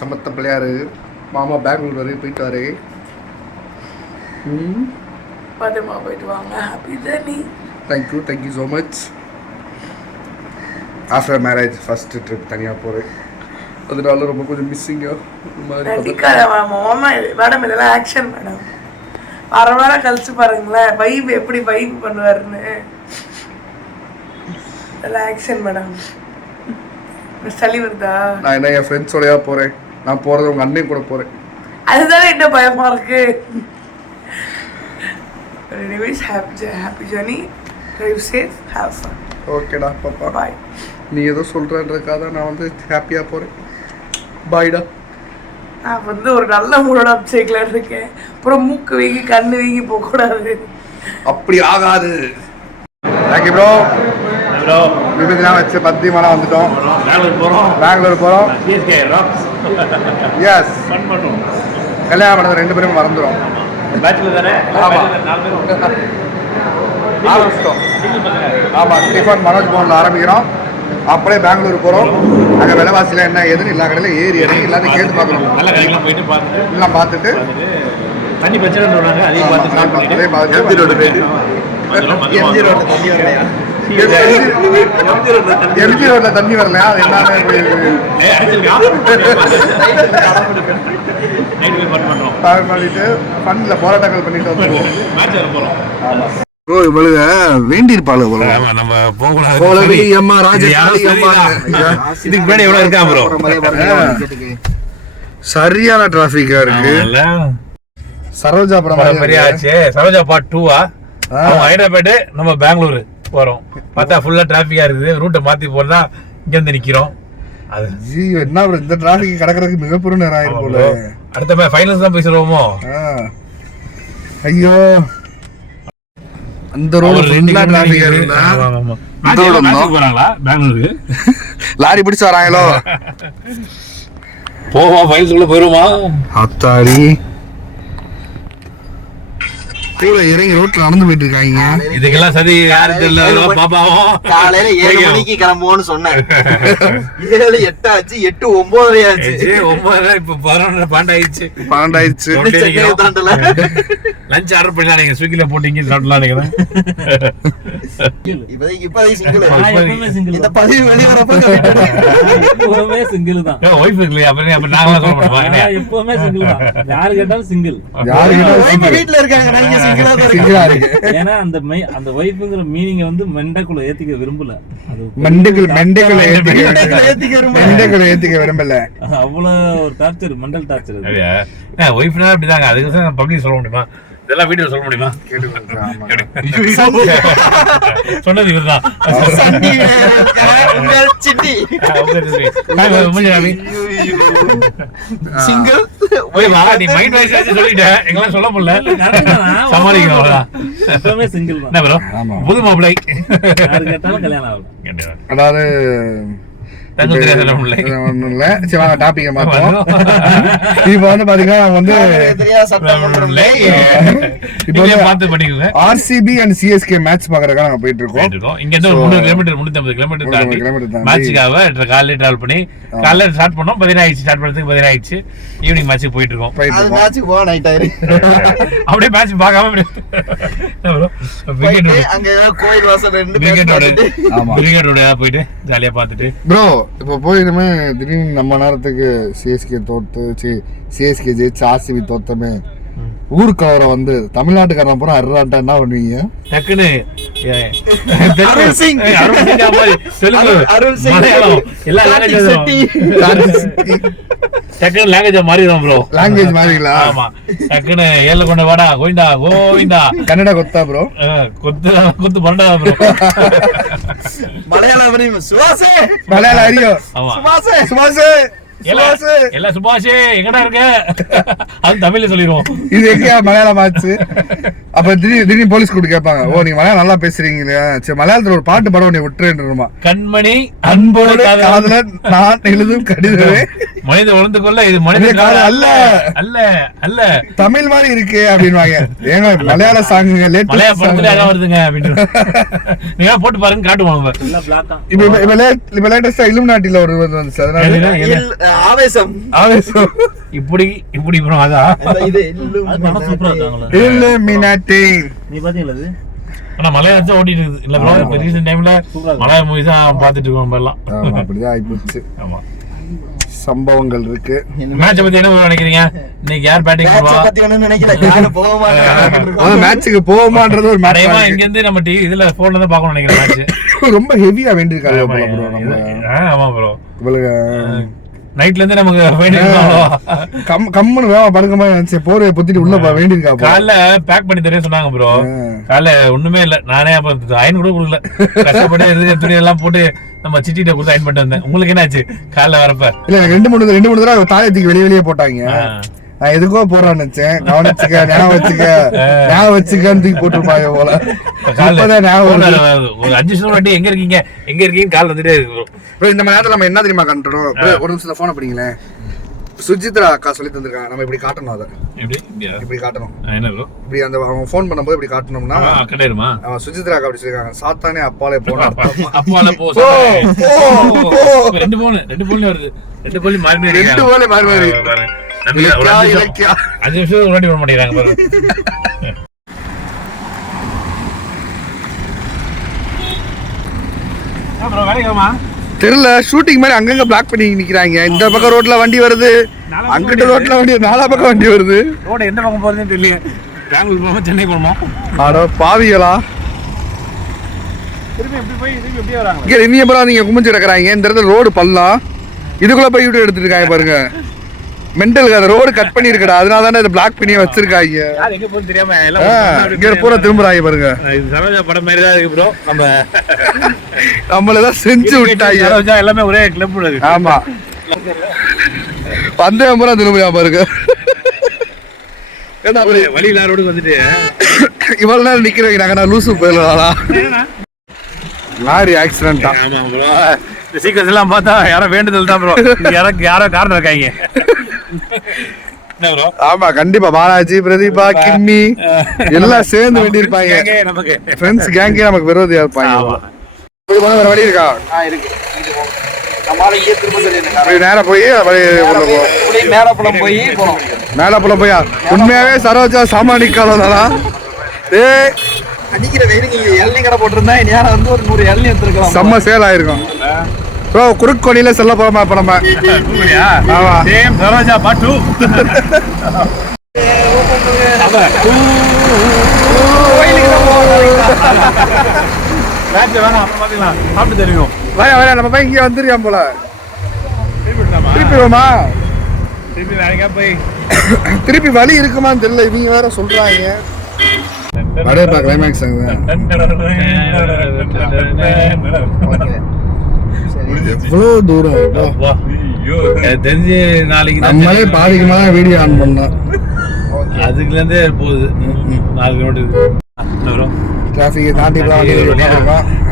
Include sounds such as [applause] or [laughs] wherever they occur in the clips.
சமத்த பிள்ளையாரு. மாமா பெங்களூர் வரையும் போயிட்டு வரே பத்திரமா போயிட்டு வாங்க. Happy journey thank you thank you so much after marriage first trip தனியாக போகிறேன் அதனால ரொம்ப கொஞ்சம் மிஸ்ஸிங்காக மேம். மேடம் இதெல்லாம் ஆக்ஷன் மேடம் வர வாரம் கழிச்சு பாருங்களேன். வைப் எப்படி வைப் பண்ணுவாருன்னு. இதெல்லாம் ஆக்ஷன் மேடம் சளி வருதா? நான் என்ன என் ஃப்ரெண்ட்ஸோடயா போகிறேன் நான் போகிறது உங்கள் அண்ணன் கூட போகிறேன் அதுதானே இன்னும் பயமா இருக்கு? Anyways happy happy journey drive safe have fun ஓகேடா பாப்பா பாய் நீ ஏதோ சொல்கிறன்றக்காக தான் நான் வந்து ஹாப்பியாக போகிறேன் பாய்டா நான் வந்து ஒரு நல்ல மூடோட அப்சைக்கில் இருக்கேன். அப்புறம் மூக்கு வீங்கி கண்ணு வீங்கி போகக்கூடாது. அப்படி ஆகாது. தேங்க்யூ ப்ரோ ப்ரோ விபத்துலாம் வச்சு பத்தியமாலாம் வந்துட்டோம். பெங்களூர் போகிறோம் பெங்களூர் போகிறோம் சிஎஸ்கே ராக்ஸ் எஸ் ஃபன் கல்யாணம் பண்ணது ரெண்டு பேரும் மறந்துடும் பேச்சுலர் தானே? ஆமா. bachelor நாலு பேரும். [laughs] ஆரம்பிச்சிட்டோம். ஆமாம் டிஃபன் மனோஜ் பவனில் ஆரம்பிக்கிறோம். அப்படியே பெங்களூர் போகிறோம் அங்கே விலைவாசியில் என்ன ஏதுன்னு எல்லா கடையிலும் ஏறி இறங்கி எல்லாத்தையும் கேட்டு பார்க்கணும். நல்ல போயிட்டு எல்லாம் பார்த்துட்டு. தண்ணி பிரச்சனை சொல்றாங்க அதையும் பார்த்து அதையும் பார்த்து- MG road MG road MG road தண்ணி வரலையா? அது பார் பண்ணிட்டு ஃபண்டில் போராட்டங்கள் பண்ணிட்டு வந்துருவோம். மேட்ச் வர போகிறோம் ஓ இவளுக வேண்டியிருப்பாள் ஆமா நம்ம போகக்கூடாது. கோலவி அம்மா இது ராஜகாளி யாரும் அம்மா சரியில்லை. இதுக்கு முன்னாடி எவ்வளவு இருக்கா ப்ரோ சரியான டிராஃபிக்கா இருக்கு. சரோஜா படம் பெரிய. ஆச்சு சரோஜா பார்ட் டூவா ஆ. அவங்க ஹைதராபாத் நம்ம பெங்களூர். போறோம் பார்த்தா ஃபுல்லா டிராஃபிக்கா இருக்குது. ரூட்டை மாத்தி போனா இங்க இருந்து நிக்கிறோம். அது. ஐயோ, என்ன இந்த டிராஃபிக் கடக்கிறதுக்கு மிகப்பெரும் நேரம் ஆயிரும் போல. அடுத்த மே ஃபைனல்ஸ் தான் ஆ. ஐயோ. அந்த ரோடு ஃபுல்லா டிராஃபிக் இருந்தா இந்த இருந்தோம். போறாங்களா? பெங்களூருக்கு லாரி பிடிச்சு வராங்களோ? [laughs] போவோம் ஃபைனல்ஸ் உள்ள போயிருவோமா? அத்தாடி கூட இறங்கி ரோட்ல நடந்து போயிட்டு இருக்காங்க இதுக்கெல்லாம் சதி யாரு தெரியல. பாப்பாவும் காலையில ஏழு மணிக்கு கிளம்புவோம்னு சொன்னேன் [laughs] ஏழு எட்டு ஆச்சு எட்டு ஒன்பதரை ஆச்சு. ஒன்பது இப்ப பதினொன்று பன்னெண்டாயிடுச்சு. தாண்டல லஞ்ச் ஆர்டர் பண்ணலாம் நீங்க. ஸ்விக்கில போட்டீங்க சாப்பிடலாம் நினைக்கிறேன் இப்போதைக்கு இப்போதைக்கு சிங்கிள் இந்த. பதிவு வெளிவரப்ப எப்பவுமே single தான். ஒய்ஃப் இருக்குல்லையா அப்புறம் அப்ப நாங்களாம் சொல்ல? நான் எப்பவுமே single தான். யாரு கேட்டாலும் single. யாரு wife வீட்டுல இருக்காங்க ஏன்னா அந்த மை- அந்த wife-ங்கிற meaning-அ வந்து மெண்டக்குள்ள ஏத்திக்க விரும்பல. அது மண்டுகள் மெண்டைகளை ஏத்திக்க ஏத்திக்க விரும்பல. அவ்வளவு ஒரு டார்ச்சர் மெண்டல் டார்ச்சர் ஒய்ஃப்னா அப்படிதாங்க. அதுக்கு தான் பப்ளிக் சொல்ல முடியுமா? இதெல்லாம் வீடியோ சொல்ல முடியுமா? சொன்னது உங்கள் சிட்டி சிங்கிள் நீ மைண்ட் வைஸ் சொல்லிட்ட. எங்களாம் சொல்ல முடியல. சமாளிக்கணும் சிங்கிள் தான். புது மாப்பிள்ளை. யாரு கேட்டாலும் கல்யாணம் ஆகலாம். கண்டிப்பா. அதாவது இல்ல. சரி வாங்க மாத்தோம் இப்ப வந்து பாத்தீங்கன்னா வந்து. [laughs] இப்போ பார்த்து பண்ணிக்கோங்க ஆர்சிபி அண்ட் சிஎஸ்கே மேட்ச் பாக்குறதுக்காக நாங்க போயிட்டு இருக்கோம். இங்க இருந்து முந்நூறு கிலோமீட்டர் ஐம்பது கிலோமீட்டர் தாண்டி. மேட்சுக்காக காலையில டிராவல் பண்ணி காலையில ஸ்டார்ட் பண்ணோம் பதினாயிரம் ஆயிடுச்சு ஸ்டார்ட் பண்ணதுக்கு பதினாயிரம் ஆயிடுச்சு ஈவினிங் மேட்ச்சுக்கு போயிட்டு இருக்கோம் போக நைட் அப்படியே மேட்ச் பார்க்காம போயிட்டு அங்க கோயில் வாசல் ரெண்டு ஜாலியா பார்த்துட்டு. ப்ரோ இப்போ போயிருமே திடீர்னு நம்ம நேரத்துக்கு சிஎஸ்கே தோத்து சிஎஸ்கே ஜெயிச்சு ஆர்சிபி தோற்றமே ஊருக்கவரை வந்து தமிழ்நாட்டுக்காரன் பூரா அருளாட்டா என்ன பண்ணுவீங்க? டக்குன்னு. அருள் சிங். சிங். மலையாளம். லாங்குவேஜ் டக்குன்னு லாங்குவேஜ் மாறிடும் ப்ரோ லாங்குவேஜ் மாறிங்களா? ஆமா. டக்குன்னு ஏழு கொண்ட வாடா கோவிந்தா கோவிந்தா. கன்னடா கொத்தா ப்ரோ கொத்து கொத்து பண்ணா ப்ரோ மலையாள வரையும் சுவாசே மலையாள அறியோ ஆமா. சுவாசே சுபாஷ். எல்லாம் சுபாஷ். எங்கடா இருக்க? அது தமிழ்ல சொல்லிடுவோம் இது எங்கேயா? மலையாளம் ஆச்சு. அப்ப திடீர் திடீர்னு போலீஸ் கூட கேட்பாங்க ஓ நீங்க மலையாளம் நல்லா பேசுறீங்க சரி மலையாளத்துல ஒரு பாட்டு படம் நீ விட்டுறேன்னுமா கண்மணி அன்போடு காதலன் நான் எழுதும் கடிதமே. மனித உணர்ந்து கொள்ள இது மனித அல்ல. அல்ல அல்ல. தமிழ் மாதிரி இருக்கு அப்படின்வாங்க. ஏங்க மலையாள சாங்குங்க மலையா லேட்டஸ்ட் படத்துல ஏதாவது வருதுங்க அப்படின்னு [laughs] நீங்க போட்டு பாருங்க பிளாக்கா இப்ப இப்ப- லேட்டஸ்டா இலும் நாட்டில ஒரு வந்துச்சு. அதனால ஆவேசம். ஆவேசம். இப்படி இப்படி அதான் இது இல்லுமினாட்டி நீ பாத்தீங்களா ஆனா மலையாளம் தான் ஓடிட்டு இருக்குது. இல்ல ரீசெண்ட் டைம்ல. மலையாள மூவிஸ் தான் பாத்துட்டு இருக்கோம் எல்லாம். அப்படிதான் ஆயிப்போச்சு. ஆமா. சம்பவங்கள் இருக்கு. மேட்சை பத்தி என்ன நினைக்கிறீங்க? இன்னைக்கு யார் பேட்டிங் பண்ணுவா பத்தி நினைக்கல. யாரும் போக மாட்டாங்க [laughs] அதான் மேட்சுக்கு போவோமான்றது ஒரு மேட்ச் இங்க இருந்து நம்ம டிவி இதுல போன்ல தான் பார்க்கணும் நினைக்கிறேன் மேட்ச் [laughs] ரொம்ப ஹெவியா நம்ம. ஆமா ப்ரோ இவளுக்கு நைட்ல இருந்து நமக்கு வேண்டியிருக்காங்களோ கம் கம்முன்னு வேவா படுக்க மாதிரி நினைச்சு போர்வை பொத்திட்டு உள்ள வேண்டியிருக்கா. காலைல பேக் பண்ணி தெரிய சொன்னாங்க ப்ரோ. காலைல ஒண்ணுமே இல்ல. நானே அப்ப அயன் கூட கொடுக்கல. கஷ்டப்பட்டு இருந்து துணி எல்லாம் போட்டு நம்ம சிட்டிட்ட கொடுத்து அயன் பண்ணிட்டு வந்தேன். உங்களுக்கு என்னாச்சு? காலைல வரப்ப. இல்ல எனக்கு ரெண்டு மூணு ரெண்டு மூணு தடவை தாயத்துக்கு வெளிய வெளியே போட்டாங்க. நான் எதுக்கோ போறான்னு நினைச்சேன். கவனிச்சுக்க ஞாபகம் வச்சுக்க. ஞாபகம் வச்சுக்கன்னு தூக்கி போட்டுருப்பாங்க போல. ஒரு அஞ்சு நிமிஷம் வண்டி எங்க இருக்கீங்க? எங்க இருக்கீங்க கால் வந்துட்டே இருக்கு bro. bro, இந்த மணி நேரத்துல நம்ம என்ன தெரியுமா கண்டோம் ஒரு நிமிஷம் போன படிங்களேன். சுஜித்ரா அக்கா சொல்லி தந்திருக்காங்க. நம்ம இப்படி காட்டணும் அதை? இப்படி காட்டணும். என்ன இப்படி அந்த அவங்க ஃபோன் பண்ணும்போது இப்படி காட்டணும்னா கட்டாயிருமா? அவன் சுஜித்ரா அக்கா அப்படி சொல்லிருக்காங்க சாத்தானே அப்பாலே போன அர்த்தம். அப்பால போ ரெண்டு போன் ரெண்டு போன்ல வருது. ரெண்டு போன்ல மாறி மாறி ரெண்டு. போலே மாறி மாறி. அஞ்சு வாட்டி விட மாட்டேங்கிறாங்க தெரியல ஷூட்டிங் மாதிரி அங்கங்க பிளாக் பண்ணி நிக்கிறாங்க. இந்த பக்கம் ரோட்ல வண்டி வருது. அங்கிட்ட ரோட்ல வண்டி நாலா பக்கம் வண்டி வருது. ரோடு எந்த பக்கம் போறதுன்னு தெரியல பெங்களூர் போகணுமா சென்னை போகணுமா அட பாவிகளா. திரும்பி எப்படி போய் திரும்பி எப்படியே வராங்க இங்க இனிய நீங்க குமிச்சு கிடக்குறாங்க. இந்த இடத்துல ரோடு பள்ளம். இதுக்குள்ள போய் வீடியோ எடுத்துட்டு இருக்காங்க பாருங்க. மென்டல் அந்த ரோடு கட் பண்ணி இருக்கடா அதனால தானே இதை பிளாக் பண்ணி வச்சிருக்காங்க எங்க போறது தெரியாம எல்லாம் இங்க பூரா திரும்புறாங்க பாருங்க. இது சரோஜா படம் மாதிரி தான் இருக்கு ப்ரோ நம்ம நம்மள தான் செஞ்சு விட்டாங்க. சரோஜா எல்லாமே ஒரே கிளப் ஆமா. பந்தயம் பூரா திரும்பியா பாருங்க. வழி ரோடுக்கு வந்துட்டு. இவ்வளவு நேரம் நிக்கிறவங்க நாங்க நான் லூசு போயிடலாம் லாரி ஆக்சிடென்ட்டா ஆமா ப்ரோ இந்த சீக்கிரம் எல்லாம் பார்த்தா யாரோ வேண்டுதல் தான் ப்ரோ யாரோ யாரோ காரணம் இருக்காங்க. [laughs] ஆமா கண்டிப்பா. பாலாஜி பிரதீபா கிம்மி எல்லாம் சேர்ந்து வேண்டியிருப்பாங்க. நமக்கு. ஃப்ரெண்ட்ஸ் கேங்கே நமக்கு விரோதியா இருப்பாங்க. வேற வழி இருக்கா? நேரா போய் உண்மையாவே சரோஜா சாமானிக்காலம் தானா ஏய் அடிக்கிற வெயிலுக்கு இளநீ கடை போட்டிருந்தா நேரம் வந்து ஒரு நூறு இளநீ எடுத்துருக்கலாம். செம்ம சேல் ஆயிருக்கும். ப்ரோ குறுக்கோணியில செல்ல போறோமா இப்ப நம்ம சேம் சரோஜா பாட்டு சாப்பிட்டு தெரியும் வாயா வாயா நம்ம பையன் இங்க வந்துருக்கான் போல திருப்பி வேலைக்கா போய் திருப்பி வழி இருக்குமான்னு தெரியல இவங்க வேற சொல்றாங்க கிளைமேக்ஸ் எவ்வளவு தூரம் தெரிஞ்சு நாளைக்கு நம்மளே பாதிக்கு மேல வீடியோ ஆன் பண்ணோம் அதுக்குல இருந்தே போகுது. நாலு கிலோமீட்டர் டிராஃபிக் தாண்டி.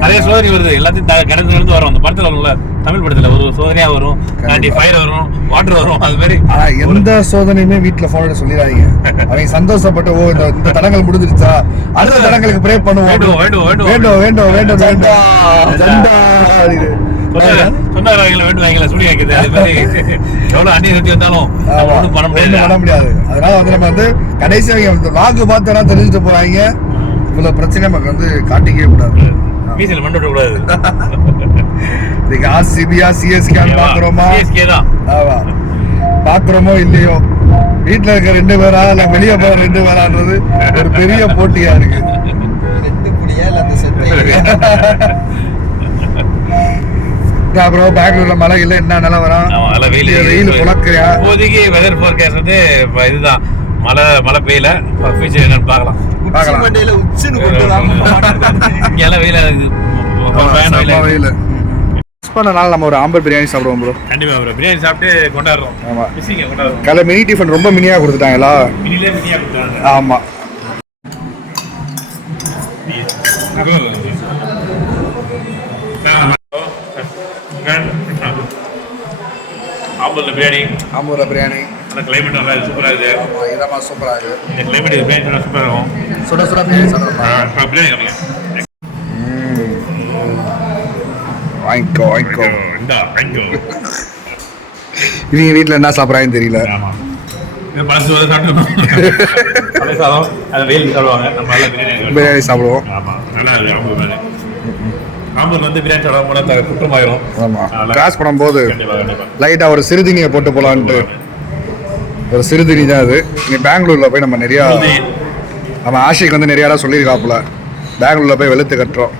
நிறைய சோதனை வருது. எல்லாத்தையும் கடந்து கடந்து வரும். அந்த படத்துல வரும்ல? தமிழ் படத்துல ஒரு சோதனையா வரும். நாட்டி ஃபயர் வரும். வாட்டர் வரும். அது மாதிரி. எந்த சோதனையுமே வீட்டுல போன சொல்லிடாதீங்க. அவங்க சந்தோஷப்பட்டு ஓ இந்த இந்த தடங்கள் முடிஞ்சிருச்சா? அடுத்த தடங்களுக்கு பிரே பண்ணுவோம். வேண்டும், வேண்டும், வேண்டும். வேண்டும் வேண்டும் வேண்டும் சொன்னாங்க வேண்டும் வாங்கல சுடி வைக்கிறது அது மாதிரி வந்தாலும் பண்ண பண்ண முடியாது. முடியாது. அதனால வந்து நம்ம வந்து கடைசி அவங்க இந்த வாக்கு பார்த்தோன்னா தெரிஞ்சுட்டு போறாங்க. இவ்வளவு பிரச்சனை நமக்கு வந்து காட்டிக்கவே கூடாது. மீசல் மண்டு கூடாது. இன்னைக்கு ஆர்சிபியா சிஎஸ்கே தான். ஆமா. பாக்குறோமோ இல்லையோ? வீட்டுல இருக்க ரெண்டு பேரா இல்ல வெளிய போற ரெண்டு பேரான்றது ஒரு பெரிய போட்டியா இருக்கு [laughs] ரெண்டு புளியா இல்ல அந்த செத்தை அப்புறம் பெங்களூர்ல மழை இல்ல என்ன நிலவரம் வெயில் புழக்கிறியா இப்போதைக்கு வெதர் ஃபோர்காஸ்ட் வந்து இதுதான் மழை மழை பெய்யல ஃபியூச்சர் என்னன்னு பார்க்கலாம் பார்க்கலாம். மண்டையில உச்சுன்னு கொண்டு வெயில வெயில மிஸ் பண்ணனால நம்ம ஒரு ஆம்பர் பிரியாணி சாப்பிடுவோம் ப்ரோ கண்டிப்பா ப்ரோ பிரியாணி சாப்பிட்டு கொண்டாடுறோம் ஆமா மிஸ்ஸிங்க கொண்டாடுறோம் காலை மினி டிஃபன் ரொம்ப மினியா கொடுத்துட்டாங்களா மினிலே மினியா கொடுத்தாங்க ஆமா அப்போ ஆம்பூர்ல பிரியாணி. ஆம்பூரில் பிரியாணி. அந்த கிளைமேட் நல்லா சூப்பராக இருக்குது ஆமாம் இதமாக சூப்பராக இருக்குது இந்த கிளைமேட் பிரியாணி நல்லா சூப்பராக இருக்கும். சுட சுட பிரியாணி சாப்பிட்றோம் ஆ, பிரியாணி கம்மியா? வாங்கிக்கோ வாங்கிக்கோ. இந்தா தேங்க்யூ இவங்க வீட்டில் என்ன சாப்பிட்றாங்கன்னு தெரியல. ஆமா. இது பழசு வந்து [laughs] சாதம் அதை வெயில் சாப்பிடுவாங்க. நம்ம நல்லா பிரியாணி பிரியாணி சாப்பிடுவோம். ஆமா நல்லா இருக்கு ஆம்பூர் பிரியாணி ஆம்பூர் வந்து பிரியாணி சாப்பிட போனா குற்றமாயிரும். ஆமாம் கிராஸ் பண்ணும்போது லைட்டாக ஒரு சிறுதினியை போட்டு போகலான்ட்டு ஒரு சிறுதினி தான் அது. நீ பெங்களூரில் போய் நம்ம நிறையா நம்ம ஆஷிக்கு வந்து நிறைய சொல்லியிருக்காப்புல. பெங்களூரில் போய் வெளுத்து கட்டுறோம்.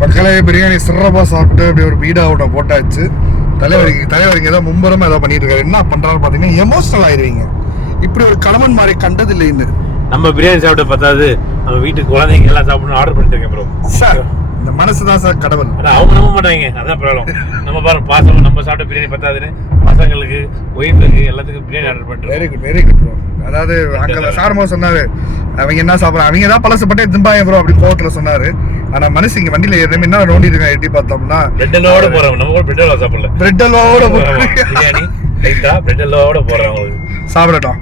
மக்களே பிரியாணி சிறப்பாக சாப்பிட்டு அப்படி ஒரு பீடா ஓட்ட போட்டாச்சு. தலைவருக்கு தலைவருக்கு ஏதோ மும்பரமா ஏதோ பண்ணிட்டு இருக்காரு. என்ன பண்றாரு பாத்தீங்கன்னா எமோஷனல் ஆயிருவீங்க. இப்படி ஒரு கணவன் மாதிரி கண்டது இல்லைன்னு நம்ம பிரியாணி சாப்பிட்ட பத்தாது. நம்ம வீட்டுக்கு குழந்தைங்க எல்லாம் சாப்பிடணும் ஆர்டர் பண்ணிட்டு இருக்கேன் ப்ரோ சார் இந்த மனசு தான் சார் கடவுள். ஆனா அவங்க நம்ப மாட்டாங்க. அதான் ப்ராப்ளம் நம்ம பாரு பாசம் நம்ம சாப்பிட்ட பிரியாணி பத்தாதுன்னு பசங்களுக்கு ஒய்ஃபுக்கு எல்லாத்துக்கும் பிரியாணி ஆர்டர் பண்ணிட்டு very good very good bro அதாவது அங்க சாரமோ சொன்னாரு அவங்க என்ன சாப்பிடுறாங்க அவங்க தான் பழசப்பட்டே திம்பாங்க ப்ரோ அப்படி கோவத்துல சொன்னாரு. ஆனா மனுஷன் இங்க வண்டியில எதுவுமே என்ன நோண்டிட்டு இருக்காங்க எட்டி பார்த்தோம்னா பிரெட்டலோட போறோம் நம்ம கூட பிரெட்டலோட சாப்பிடல. பிரெட்டலோட பிரியாணி லைட்டா பிரெட்டலோட போறோம் அவங்களுக்கு சாப்பிடட்டும்.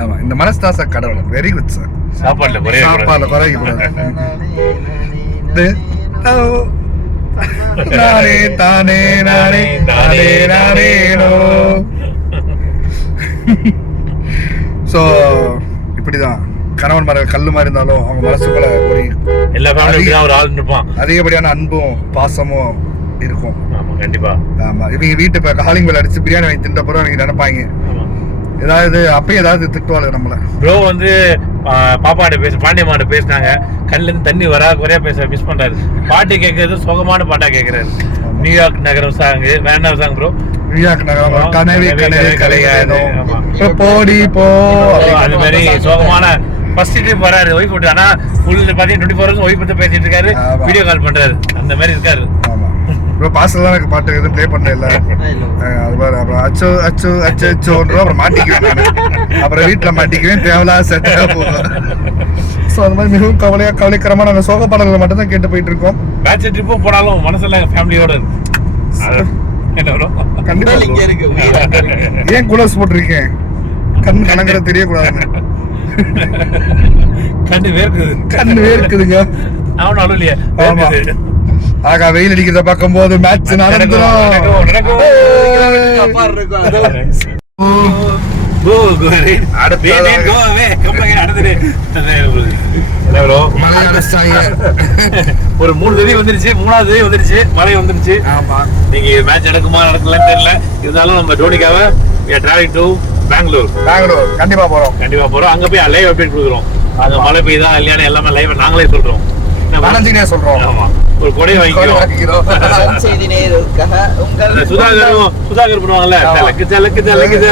ஆமா. இந்த மனசு தான் சார் கடவுள். வெரி குட் சார் சாப்பாடுல குறைய சாப்பாடுல கூடாது. ஓ, நானே தானே நானே தானே நானே ஸோ இப்படிதான். கணவன் மர கல்லு மாதிரி இருந்தாலும் அவங்க மனசுக்குள்ள ஒரு எல்லா ஃபேமிலியும் ஒரு ஆள் இருப்பான் அதிகப்படியான அன்பும் பாசமும் இருக்கும். ஆமா கண்டிப்பா. ஆமா இவங்க வீட்டு இப்போ காலிங் பெல் அடிச்சு பிரியாணி வாங்கி தின்ற பிறகு அவங்க நினைப்பாங்க. ஏதாவது அப்பயும் ஏதாவது திட்டுவாங்க நம்மள. ப்ரோ வந்து பாப்பாட்ட பேச பாண்டியம்மாட்ட பேசினாங்க. கண்ணுல இருந்து தண்ணி வரா குறையா பேச மிஸ் பண்றாரு. பாட்டு கேட்கறது சுகமான பாட்டா கேட்கறாரு நியூயார்க் நகரம் சாங் வேண்டாம் சாங் ப்ரோ நியூயார்க் நகரம் கனவே கனவே. இப்போ போடி போ அது மாதிரி சோகமான ஃபர்ஸ்ட் ட்ரிப் வராரு ஒய்ஃப் விட்டு. ஆனா ஃபுல் பாத்தீங்கன்னா டுவெண்ட்டி ஃபோர் ஹவர்ஸ் ஒய்ஃப் பத்தி பேசிட்டு இருக்காரு. வீடியோ கால் பண்றாரு. அந்த மாதிரி இருக்காரு. பாஸ்ல தான் எனக்கு பாட்டு எதுவும் ப்ளே பண்ணல இல்ல. அது பாரு அப்புறம் அச்சோ அச்சோ அச்சோ அச்சோன்ற அப்புறம் மாட்டிக்குவேன் நான். அப்புறம் வீட்டில் மாட்டிக்குவேன் தேவையில்லாத செட்டாக போகும் ஸோ அந்த மாதிரி மிகவும் கவலையாக கவலைக்கரமாக நாங்கள் சோக பாடல்களை மட்டும் தான் கேட்டு போயிட்டு இருக்கோம். பேட்ச் ட்ரிப்பும் போனாலும் மனசுல ஃபேமிலியோட இருக்கு அது- என்ன ப்ரோ கண்டிப்பா உடல் இங்க bro. இருக்கு உயிர் அங்க இருக்கு. ஏன் குலோஸ் போட்டிருக்கேன்? கண் கணங்கிறது தெரியக்கூடாதுன்னு. கண்டு வேர்க்குது. கண் வேர்க்குதுங்க. அவனும். வேர்க்குது. ஆகா வெயில் அடிக்கிறத மேட்ச் bro? மழை அடிச்சாங்க ஒரு மூணு தேதி வந்துருச்சு மூணாவது தேதி வந்துருச்சு மழை வந்துருச்சு. ஆமா. நீங்க மேட்ச் நடக்குமா நடக்கலன்னு தெரியல. இருந்தாலும் நம்ம are traveling to Bangalore Bengaluru கண்டிப்பா போறோம். கண்டிப்பா போறோம். அங்க போய் லைவ் அப்டேட் கொடுக்குறோம். அங்க மழை பெய்யுதா இல்லையானு எல்லாமே லைவ் நாங்களே சொல்றோம். சொல்றோம். ஆமா. ஒரு கொடையை வாங்கிக்கிறோம். வாங்கிக்கிறோம். செய்தி நேருக்காக அந்த உங்கள் சுதாகரும் சுதாகர் பண்ணுவாங்கல்ல? ஆமா. தலக்கு தலக்கு தலக்கு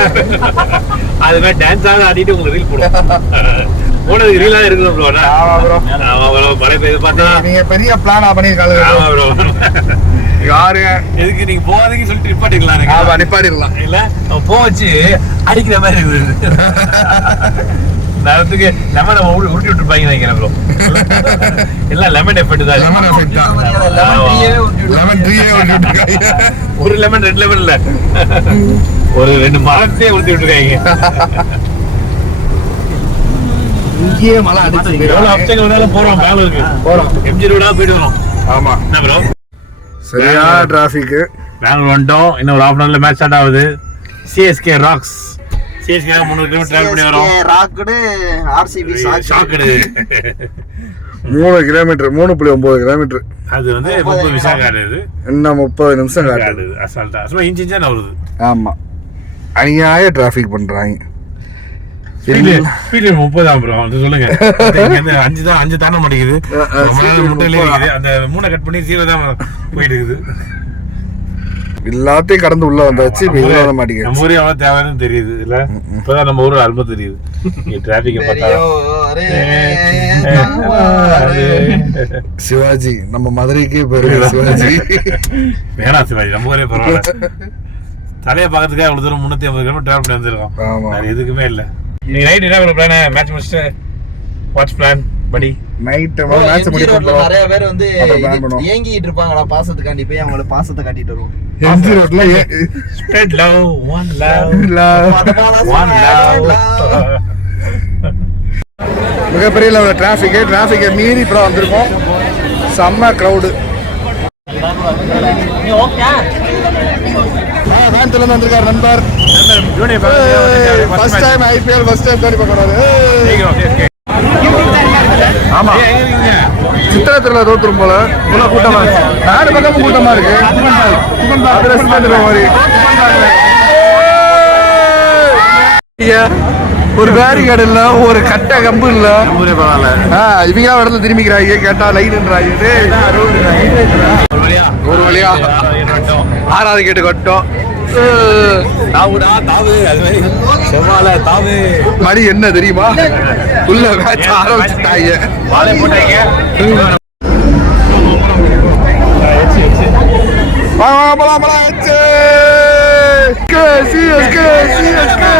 அது மாதிரி டான்ஸ் ஆக ஆடிட்டு உங்களுக்கு ரீல் போடுவோம். போனதுக்கு ரீலா இருக்கணும் ப்ரோ ஆமா bro. ஆமா ப்ரோ மழை பார்த்தா நீங்க பெரிய பிளானா பண்ணிருக்காங்க ஆமா ப்ரோ யாரு? எதுக்கு நீங்க போகாதீங்கன்னு சொல்லிட்டு நிப்பாட்டிக்கலாம் ஆமா எனக்கு. நிப்பாடிடலாம் இல்ல அவன் போ வச்சு அடிக்கிற மாதிரி இருக்குது. நேரத்துக்கு லெமன் நம்ம உருட்டி உருட்டி விட்டுருப்பாங்க நினைக்கிறேன் ப்ரோ எல்லாம் லெமன் எஃபெக்ட் தான். லெமன் எஃபெக்ட் தான். லெமன் டீயே ஒன்று லெமன் ட்ரீயே விட்டுருக்காங்க. ஒரு லெமன் ரெண்டு லெமன் இல்ல. ஒரு ரெண்டு மரத்தையே ஊத்தி விட்டுருக்காங்க. இங்கேயே மழை அடிச்சு எவ்வளவு அப்சங்க வந்தாலும் போறோம் பெங்களூருக்கு. போறோம். எம்ஜி ரோடா போயிட்டு வரோம். ஆமா. என்ன ப்ரோ சரியா டிராபிக் பெங்களூர் வந்துட்டோம். இன்னும் ஒரு ஹாஃப் அன் மேட்ச் ஸ்டார்ட் ஆகுது. சிஎஸ்கே ராக்ஸ் சிஎஸ்கே முந்நூறு கிலோமீட்டர் டிராவல் பண்ணி வரோம். ராக்குடு ஆர்சிபி ஷாக் மூணு கிலோமீட்டர் மூணு புள்ளி ஒன்பது கிலோமீட்டர் அது வந்து முப்பது விஷயம் காட்டுது. இன்னும் முப்பது நிமிஷம் காட்டுது. அசால்ட்டா. சும்மா இன்ச்சு இன்ச்சா நவருது. ஆமா. அநியாய ஸ்பீடு ஸ்பீடு முப்பதாம் ப்ரோ வந்து சொல்லுங்க. அஞ்சு தான் அஞ்சு தாண்ட மாட்டேங்குது. அந்த மூணை கட் பண்ணி ஜீரோ தான் போயிட்டு இருக்குது எல்லாத்தையும் கடந்து உள்ள வந்தாச்சு இப்ப இதுல வர மாட்டேங்குது. நம்ம ஊரே எவ்வளவு தேவைன்னு தெரியுது இல்ல? இப்பதான் நம்ம ஊரோட அருமை தெரியுது. டிராபிக்க பார்த்தா சிவாஜி நம்ம மதுரைக்கே பெரிய சிவாஜி. வேணாம் சிவாஜி நம்ம ஊரே பரவாயில்ல. தலையை பார்க்கறதுக்காக இவ்வளவு தூரம் முன்னூத்தி ஐம்பது கிலோமீட்டர் டிராவல் பண்ணி வந்திருக்கோம். எதுக்குமே இல்ல. நீ நைட் என்ன பிளான் மேட்ச் முடிச்சுட்டு வாட்ச் பிளான் படி. நைட் மேட்ச் ரோட்ல bro நிறைய பேர் வந்து. ஏங்கிட்டு பாசத்துக்காண்டி போய் அவங்கள பாசத்தை காட்டிட்டு வருவோம். எம்ஜி ரோட்ல spread love one love one love மிகப்பெரிய லெவலில் டிராஃபிக்கு டிராஃபிக்கை மீறி இப்போ வந்திருக்கோம். செம்ம க்ரௌடு கோயம்புத்தூர்லேருந்து வந்திருக்காரு நண்பர். First time IPL first time Dhoni பார்க்கறாரு ஆமா. சித்திரத்துல தோத்துரும் போல. இவ்வளோ கூட்டமா இருக்கு. நாலு பக்கமும் கூட்டமா இருக்கு. மாதிரி. ஒரு பேரிகார்டு இல்ல ஒரு கட்ட கம்பு இல்ல. இவங்க இடத்துல திரும்பிக்கிறாங்க. கேட்டா லைன்ன்றாங்க ஒரு வழியா? ஆறாவது கேட்டு கொட்டோம். தாவுடா தாவு அது மாதிரி. செவ்வாழை தாவு. மணி என்ன தெரியுமா? உள்ள மேட்ச் ஆரம்பிச்சுட்டாங்க. வாழை போட்டாங்க. போலாம் போலாம் CSK CSK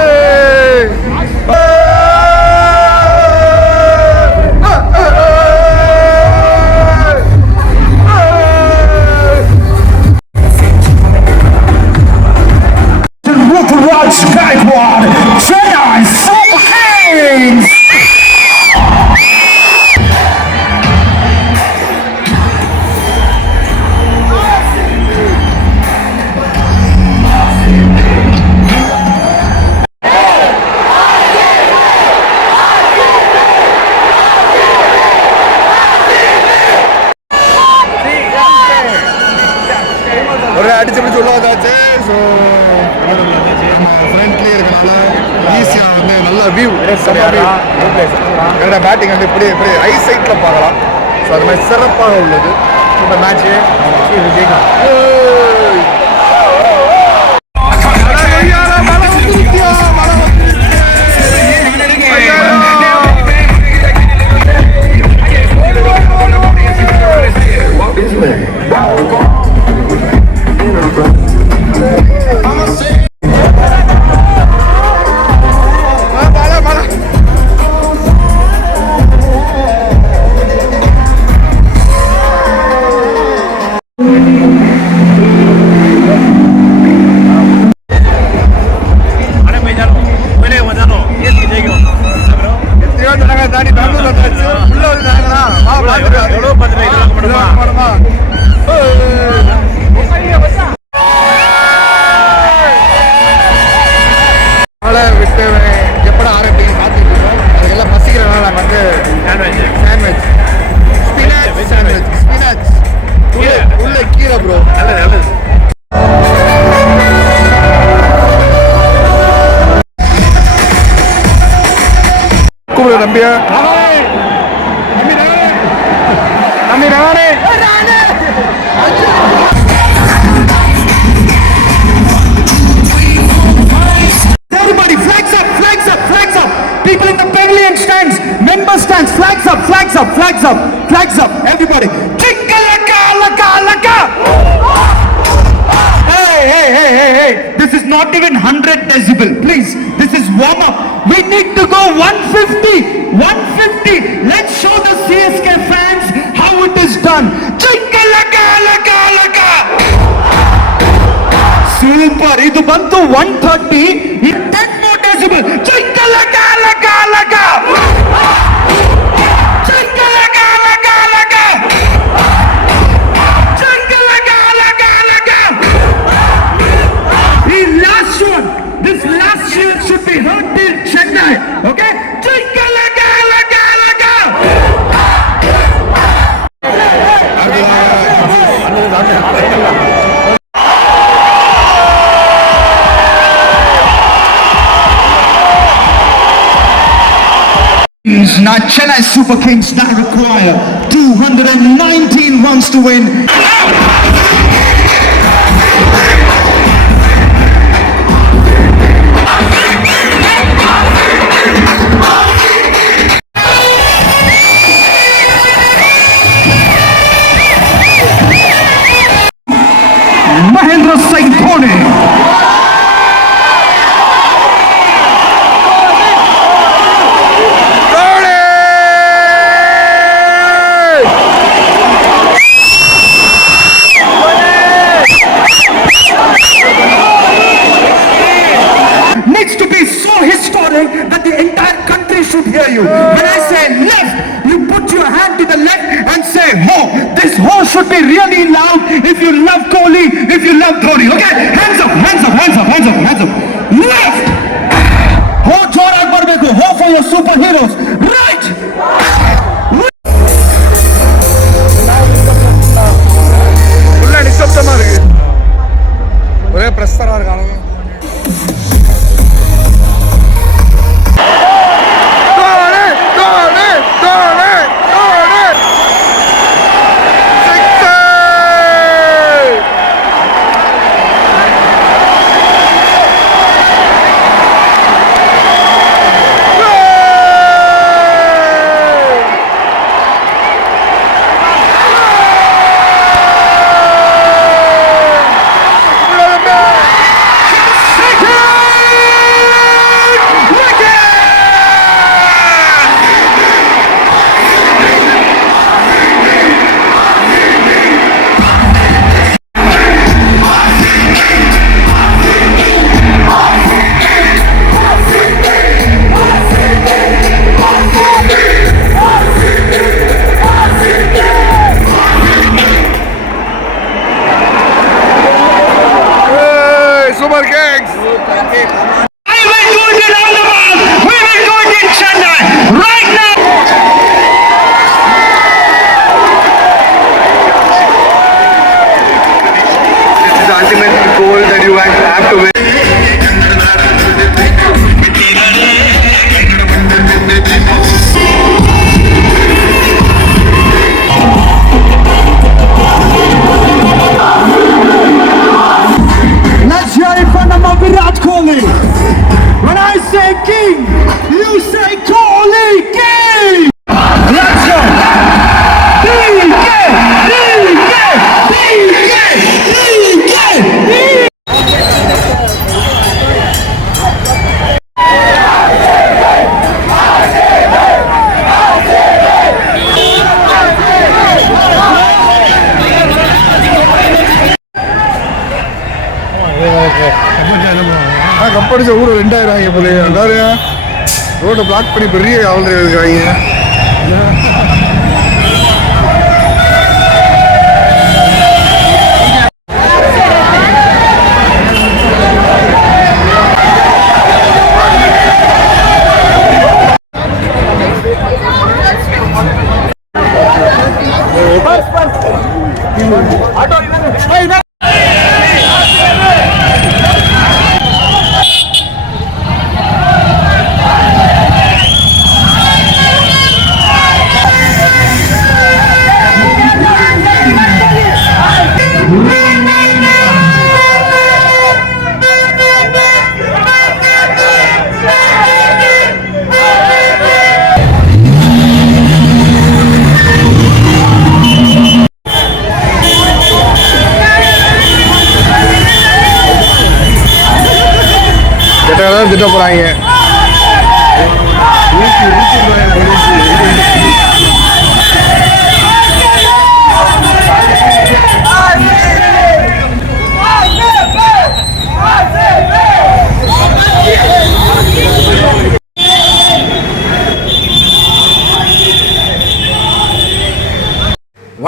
கூப்பிடு நம்பியா நம்பி Rane Everybody, flags up, flags up, flags up. People in the pavilion stands, member stands, flags up, flags up, flags up, flags up. Everybody, tinkalaka, laka, laka. Hey, hey, hey, hey, hey. This is not even 100 decibel. Please, this is warm up. We need to go 150, 150. Let's show the CSK fans how it is done. Tinkalaka, laka, laka. Super ಇದು ಬಂತು one thirty ten more decibel tune, this last tune should be heard till Chennai. Okay? Chikka laga laga laga. Now Chennai Super Kings now require 219 runs to win. Mahendra Singh Dhoni ரோட்டை block பண்ணி பெரிய ஆள் இருக்கிறாங்க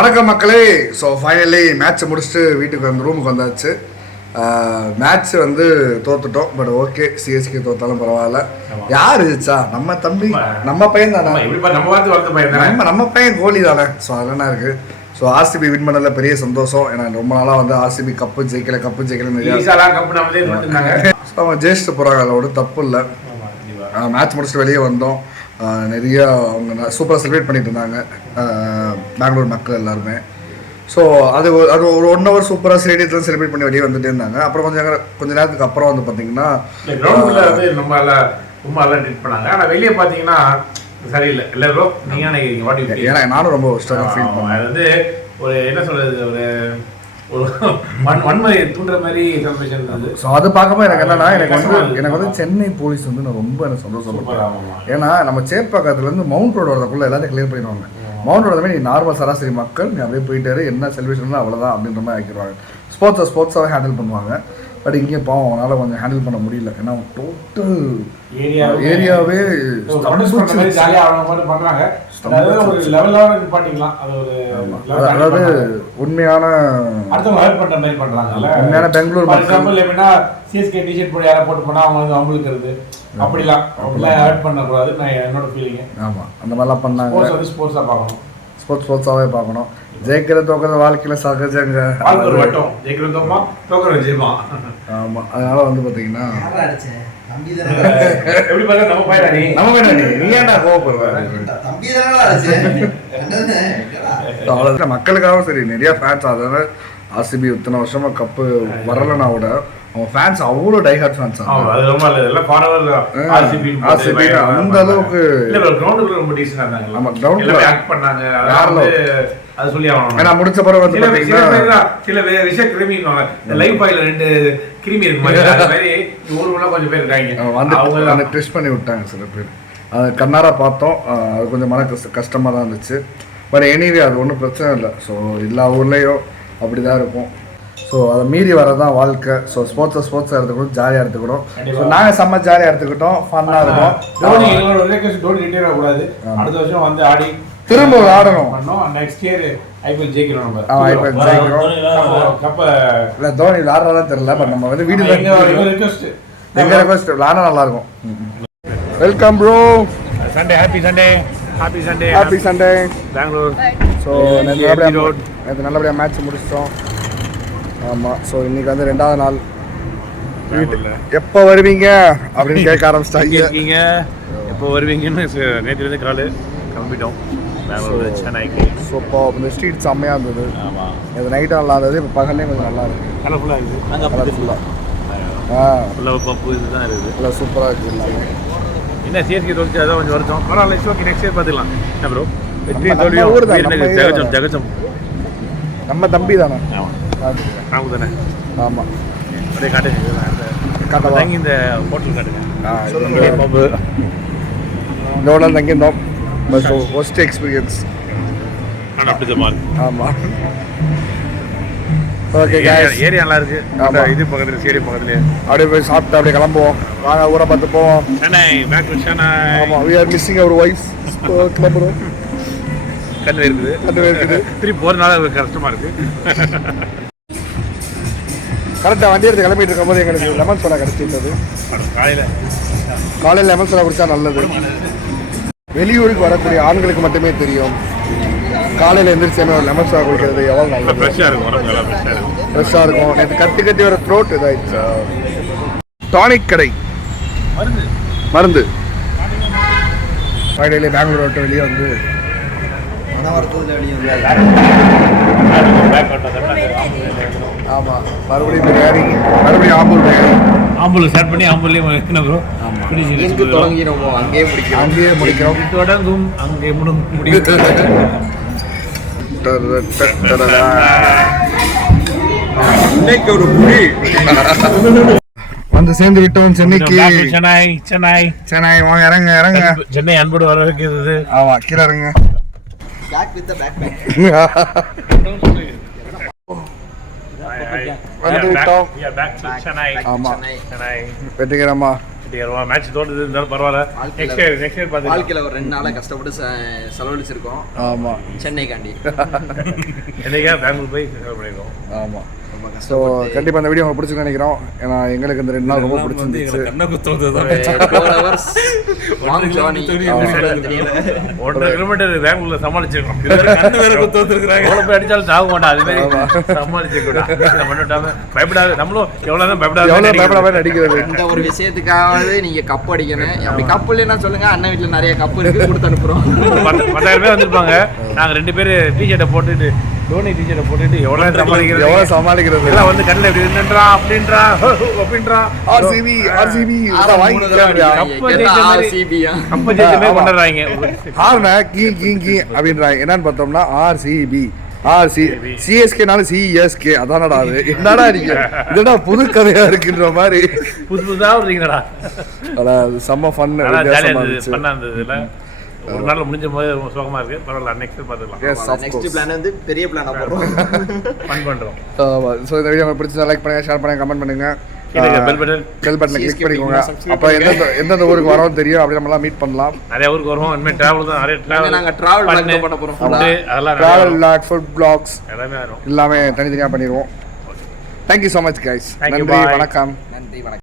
வணக்கம் மக்களே. So finally மேட்ச்சை முடிச்சுட்டு வீட்டுக்கு வந்து ரூமுக்கு வந்தாச்சு. மேட்ச் வந்து தோத்துட்டோம். பட் ஓகே சிஎஸ்கே தோத்தாலும் பரவாயில்ல. யார் ஜெயிச்சா? நம்ம தம்பி நம்ம பையன் தானே? நம்ம நம்ம பையன் கோலி தானே? ஸோ அதில் என்ன இருக்கு? ஸோ ஆர்சிபி வின் பண்ணல பெரிய சந்தோஷம். ஏன்னா ரொம்ப நாளாக வந்து ஆர்சிபி கப்பு ஜெயிக்கல கப்பு ஜெயிக்கல அவங்க ஜெயிச்சுட்டு போகிறாங்க அதில் ஒன்றும் தப்பு இல்லை. மேட்ச் முடிச்சுட்டு வெளியே வந்தோம். நிறைய அவங்க சூப்பராக செலிப்ரேட் பண்ணிட்டு இருந்தாங்க. பெங்களூர் மக்கள் எல்லாருமே. ஸோ அது ஒரு- அது ஒரு ஒன் ஹவர் சூப்பராக ஸ்டேடியத்தில் செலிப்ரேட் பண்ணி வெளியே வந்துட்டே இருந்தாங்க. அப்புறம் கொஞ்சம் கொஞ்ச நேரத்துக்கு அப்புறம் வந்து பார்த்தீங்கன்னா கிரவுண்ட்ல வந்து ரொம்ப ட்ரீட் பண்ணாங்க. ஆனா வெளியே பாத்தீங்கன்னா சரியில்லை. இல்ல ப்ரோ நீங்க என்ன நினைக்கிறீங்க? வாட் ஏன்னா நானும் ரொம்ப ஃபீல் பண்ணேன். அது வந்து ஒரு என்ன சொல்றது ஒரு ஒரு வன் வன்முறை தூண்டுற மாதிரி செலிப்ரேஷன் இருந்தது. ஸோ அது பார்க்கும்போது எனக்கு என்னன்னா எனக்கு வந்து எனக்கு வந்து சென்னை போலீஸ் வந்து நான் ரொம்ப எனக்கு ஆமாமா ஏன்னா நம்ம சேப்பாக்கத்துலேருந்து மவுண்ட் ரோடு வரதுக்குள்ள எல்லாத்தையும் கிளியர் பண்ணிடுவாங்க. மவுண்ட் ரோடு மாதிரி நார்மல் சராசரி மக்கள் நீ அப்படியே போயிட்டாரு என்ன செலிப்ரேஷன் அவ்வளோதான் அப்படின்ற மாதிரி ஆக்கிடுவாங்க. ஸ்போர்ட்ஸை ஸ்போர்ட்ஸாகவே ஹேண்டில் பண்ணுவாங்க. பட் இங்கே பாவம் அவனால் கொஞ்சம் ஹேண்டில் பண்ண முடியல. ஏன்னா டோட்டல் ஏரியா ஏரியாவே அதாவது. உண்மையான உண்மையான பெங்களூர் சிஎஸ்கே டிஷர்ட் போட்டு யாரை போட்டு போனா அவங்க வந்து அம்பளுக்கிறது அப்படிலாம். அப்படிலாம். ஹெல்ப் பண்ணக்கூடாது நான் என்னோட ஃபீலிங் ஆமாம் அந்த மாதிரிலாம் பண்ணாங்க. ஸ்போர்ட்ஸ் வந்து ஸ்போர்ட்ஸா பார்க்கணும். ஸ்போர்ட்ஸ் ஸ்போர்ட்ஸாகவே பார்க்கணும். ஜெயிக்கிற தோக்கிறது வாழ்க்கையில் சகஜங்க. ஒரு வட்டம். ஜெயிக்கிற தோப்பா தோக்கிற ஜெயிப்பான் ஆமாம் அதனால வந்து பார்த்தீங்கன்னா தம்பி [laughs] எப்படி பார்த்தா நம்ம நம்ம நீ ஏன்டா மக்களுக்காகவும் சரி நிறைய ஃபேன்ஸ் அதனால ஆர்சிபி இத்தனை வருஷமா கப்பு வரலனா கூட அவங்க ஃபேன்ஸ் அவ்வளோ டைஹார்ட் ஃபேன்ஸ் அது ரொம்ப நல்லது. எல்லாம் போட்டு RCB பயங்கரமா அந்த. அளவுக்கு இல்ல, bro, ground குள்ள ரொம்ப ஆ இருந்தாங்க. எல்லாமே குள்ள. act பண்ணாங்க. வந்து, அது சொல்லி ஆகணும். ஏன்னா முடிச்ச பிறகு வந்து சில சில பார்த்தீங்கன்னா பேர் தான், சில வே- விஷ கிருமின்னுவாங்க. இந்த live file ல ரெண்டு கிருமி இருக்கு மாதிரி, அது மாதிரி ஊருக்குள்ள கொஞ்சம் பேர் இருக்காங்க. வந்து அவங்க டெஸ்ட் பண்ணி விட்டாங்க சில பேர் அது கண்ணாரா பார்த்தோம் அது கொஞ்சம் மன கஷ்ட கஷ்டமாக தான் இருந்துச்சு பட் எனிவே அது ஒன்றும் பிரச்சனை இல்லை ஸோ எல்லா ஊர்லேயும் அப்படி தான் இருக்கும் ஸோ அதை மீறி வரதான் வாழ்க்கை. ஸோ ஸ்போர்ட்ஸை ஸ்போர்ட்ஸாக எடுத்துக்கணும் ஜாலியாக எடுத்துக்கணும். ஸோ நாங்கள் செம்ம ஜாலியாக எடுத்துக்கிட்டோம் ஃபன்னாக தோனி இருக்கும். அடுத்த வருஷம் வந்து ஆடி திரும்ப ஆடணும். next year IPL ஜெயிக்கிறோம் நம்ம. IPL ஜெயிக்கிறோம். கப்ப- இல்லை தோனி விளாட்றதா தெரியல பட் நம்ம வந்து வீடு எங்க எங்க ரெக்வஸ்ட் விளாட நல்லா இருக்கும். Welcome bro Sunday, happy Sunday. Happy Sunday. Happy Sunday Bangalore so நல்லபடியாக நேற்று நல்லபடியாக மேட்ச் முடிச்சிட்டோம். ஆமாம் ஸோ இன்னைக்கு வந்து ரெண்டாவது நாள். வீட்டு எப்போ வருவீங்க? அப்படின்னு கேட்க ஆரம்பிச்சிட்டாங்க. இருக்கீங்க? எப்போ வருவீங்கன்னு நேத்திலிருந்து காலு கிளம்பிட்டோம். பெங்களூர் சென்னைக்கு ஸோ இப்போ இந்த ஸ்ட்ரீட் செம்மையாக இருந்தது. ஆமாம் இது நைட்டும் நல்லா இருந்தது இப்போ பகல்லையும் கொஞ்சம் நல்லா கலர்ஃபுல்லாக இருக்குது. கலர்ஃபுல்லாக ஆ. ஃபுல்லாக பப்பு இதுதான் இருக்குது. நல்லா சூப்பராக இருக்குது எல்லாமே என்ன சிஎஸ்கே தோல்ச்சி அதான் கொஞ்சம் வருத்தம்? பரவாயில்ல இட்ஸ் ஓகே நெக்ஸ்ட் இயர் பார்த்துக்கலாம். என்ன ப்ரோ வெற்றி நம்ம தோல்வியும் நம்ம தம்பி தானே. ஆமாம் நமக்கு தானே ஆமாம் அப்படியே காட்டுங்க? தங்கி இந்த ஹோட்டல் காட்டுங்க. பப்பு இந்த உடனே தங்கியிருந்தோம் பட் ஒஸ்ட் எக்ஸ்பீரியன்ஸ் ஆமாம் ஓகே ஏரியா நல்லா இருக்கு. ஆமா. இந்த இது பக்கத்துல ஸ்டேடியம் பக்கத்துலயே. அப்படியே போய் சாப்பிட்டு அப்படியே கிளம்புவோம். வாங்க ஊரை பார்த்து போவோம். சென்னை பேக் டு சென்னை ஆமாம் we are missing our wife கிளம்புறோம் கண்ணு இருக்குது கண்ணு இருக்குது. திருப்பி போறதுனால கஷ்டமா இருக்கு. கரெக்டாக வண்டி எடுத்து கிளம்பிட்டு இருக்கும்போது எங்களுக்கு லெமன் சோடா கிடச்சிருந்தது. காலையில காலையில் லெமன் சோடா குடிச்சா நல்லது. வெளியூருக்கு வரக்கூடிய ஆண்களுக்கு மட்டுமே தெரியும். காலையில் எந்திரிச்சேமே ஒரு லெமன் சோடா குடிக்கிறது எவ்வளோ நல்லது. ஃப்ரெஷ்ஷா இருக்கும் ஃப்ரெஷ்ஷாக இருக்கும். நேற்று கட்டி கட்டி வர த்ரோட் இதாயிடுச்சு. டானிக் கடை. மருந்து. மருந்து. ஃப்ரைடேலே பெங்களூர் விட்டு வெளியே வந்து வெளியே வந்து ஆமாம் மறுபடியும் பிரியாணி மறுபடியும் ஆம்பூர் பிரியாணி ஆம்பூல் ஸ்டார்ட் பண்ணி ஆம்பூல்லே என்ன ப்ரோ எங்கு தொடங்கினோமோ அங்கேயே முடிக்கிறோம். அங்கேயே முடிக்கிறோம். தொடங்கும் அங்கே முடியும் இன்னைக்கு ஒரு புடி வந்து சேர்ந்து விட்டோம் சென்னைக்கு. சென்னை சென்னை. சென்னை வாங்க இறங்க இறங்க. சென்னை அன்போடு வர வைக்கிறது ஆமா கீழே இறங்க. பேக் வித் பேக் பேக் வந்து விட்டோம் சென்னை ஆமா சென்னை சென்னை வெற்றிகரமா. மேட்ச் தோட்டது இருந்தாலும் பரவாயில்ல. நெக்ஸ்ட் இயர் நெக்ஸ்ட் இயர் பார்த்து வாழ்க்கையில ஒரு ரெண்டு நாளா கஷ்டப்பட்டு செலவழிச்சிருக்கோம். ஆமா. சென்னைக்காண்டி. [laughs] என்னைக்கா பெங்களூர் போய் செலவு பண்ணிருக்கோம் ஆமா. ஸோ கண்டிப்பா இந்த வீடியோ உங்களுக்கு பிடிச்சிருக்குன்னு நினைக்கிறோம். ஏன்னா எங்களுக்கு இந்த ரெண்டு நாள் ரொம்ப பிடிச்சிருந்துச்சு. [laughs] ஒன்றரை கிலோமீட்டர் பெங்களூர்ல சமாளிச்சிருக்கோம். கண்ணு வேற போய் அடிச்சாலும் சாக மாட்டோம் அது மாதிரி சமாளிச்சிருக்கோம் பண்ணிட்டாம பயப்படாது நம்மளும் எவ்வளவு தான் பயப்படாது எவ்வளவு பயப்படாம இந்த ஒரு விஷயத்துக்காவது நீங்க கப் அடிக்கணும். அப்படி கப் இல்லைன்னா சொல்லுங்க அண்ணன் வீட்டுல நிறைய கப் இருக்கு கொடுத்து அனுப்புறோம். பத்து- பத்தாயிரம் பேர் வந்திருப்பாங்க. நாங்க ரெண்டு பேரு டிஷர்ட்டை போட்டுட்டு தோனி டிஷர்ட்டை போட்டுட்டு எவ்வளவு சமாளிக்கிறது? எவ்வளவு சமாளிக்கிறது? எல்லாம் வந்து கண்ணில் இப்படி நின்றான் அப்படின்றான் அப்படின்றான் ஆர்சிபி ஆர்சிபி. கப்ப கேட்டா ஜெயிச்ச மாதிரி. RCB யா? கப்ப ஜெயிச்ச மாதிரி கொண்டாடுறாங்க. ஆர்னா கீ கீ கீ அப்படின்றாங்க. என்னன்னு பார்த்தோம்னா ஆர்சிபி ஆர்சி சிஎஸ்கேனாலும் சிஎஸ்கே அதானடா அது. என்னடா நீங்க? [laughs] இதடா புது கதையா இருக்குன்ற மாதிரி. புதுசு அதான் செம்ம ஃபன் வித்தியாசமா இருந்துச்சு. ஒரு நாள் முடிஞ்ச போது ரொம்ப சோகமா இருக்கு. பரவாயில்ல நெக்ஸ்ட் பார்த்துக்கலாம். எஸ் நெக்ஸ்ட் பிளான் வந்து பெரிய பிளானா போடுறோம் ஃபன் பண்றோம். ஸோ இந்த வீடியோ உங்களுக்கு பிடிச்சா லைக் பண்ணுங்க ஷேர் பண்ணுங்க கமெண்ட் பண்ணுங்க. பெல் பட்டன் பெல் பட்டனை கிளிக் பண்ணிக்கோங்க. அப்போ எந்தெந்த எந்தெந்த ஊருக்கு வரோம் தெரியும் அப்படி நம்மளாம் மீட் பண்ணலாம். நிறைய ஊருக்கு வருவோம். இனிமேல் டிராவல் தான். நிறைய டிராவல் நாங்க travel vlog தான் பண்ண போறோம். full-ஆ. அதெல்லாம் ட்ராவல் வரும். லாக் ஃபுட் பிளாக்ஸ் எல்லாமே வரும். எல்லாமே தனித்தனியாக பண்ணிடுவோம். Thank you so much guys Thank you, நன்றி. வணக்கம். நன்றி வணக்கம்.